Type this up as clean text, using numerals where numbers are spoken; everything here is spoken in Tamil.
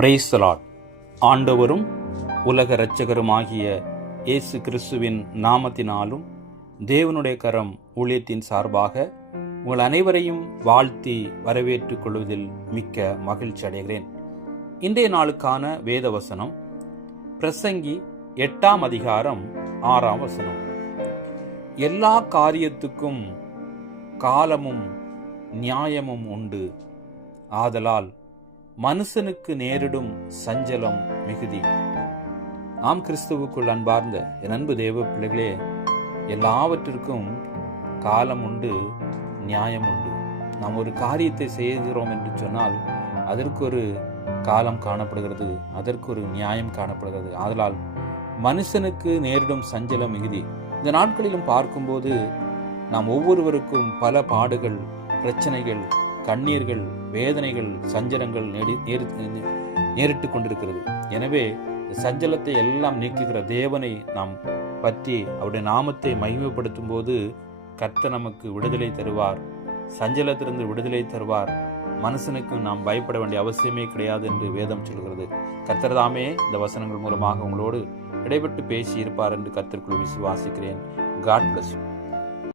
Praise the Lord. ஆண்டவரும் உலக இரட்சகருமாகிய இயேசு கிறிஸ்துவின் நாமத்தினாலும் தேவனுடைய கரம் ஊழியத்தின் சார்பாக உங்கள் அனைவரையும் வாழ்த்தி வரவேற்றுக் கொள்வதில் மிக்க மகிழ்ச்சி அடைகிறேன். இன்றைய நாளுக்கான வேத வசனம் பிரசங்கி 8ஆம் அதிகாரம் 6ஆம் வசனம். எல்லா காரியத்துக்கும் காலமும் நியாயமும் உண்டு, ஆதலால் மனுஷனுக்கு நேரிடும் சஞ்சலம் மிகுதி. ஆம், கிறிஸ்துவுக்குள் அன்பார்ந்த என் அன்பு தேவ பிள்ளைகளே, எல்லாவற்றிற்கும் காலம் உண்டு, நியாயம் உண்டு. நாம் ஒரு காரியத்தை செய்கிறோம் என்று சொன்னால் அதற்கு ஒரு காலம் காணப்படுகிறது, அதற்கு ஒரு நியாயம் காணப்படுகிறது. ஆதலால் மனுஷனுக்கு நேரிடும் சஞ்சலம் மிகுதி. இந்த நாட்களிலும் பார்க்கும்போது நாம் ஒவ்வொருவருக்கும் பல பாடுகள், பிரச்சனைகள், கண்ணீர்கள், வேதனைகள், சஞ்சலங்கள் நேரிட்டு கொண்டிருக்கிறது. எனவே சஞ்சலத்தை எல்லாம் நீக்குகிற தேவனை நாம் பற்றி அவருடைய நாமத்தை மகிமைப்படுத்தும் போது கர்த்தர் நமக்கு விடுதலை தருவார், சஞ்சலத்திலிருந்து விடுதலை தருவார். மனுஷனுக்கு நாம் பயப்பட வேண்டிய அவசியமே கிடையாது என்று வேதம் சொல்கிறது. கர்த்தர் தாமே இந்த வசனங்கள் மூலமாக உங்களோடு இடைப்பட்டு பேசி இருப்பார் என்று கர்த்தருக்குள் விசுவாசிக்கிறேன். God bless you.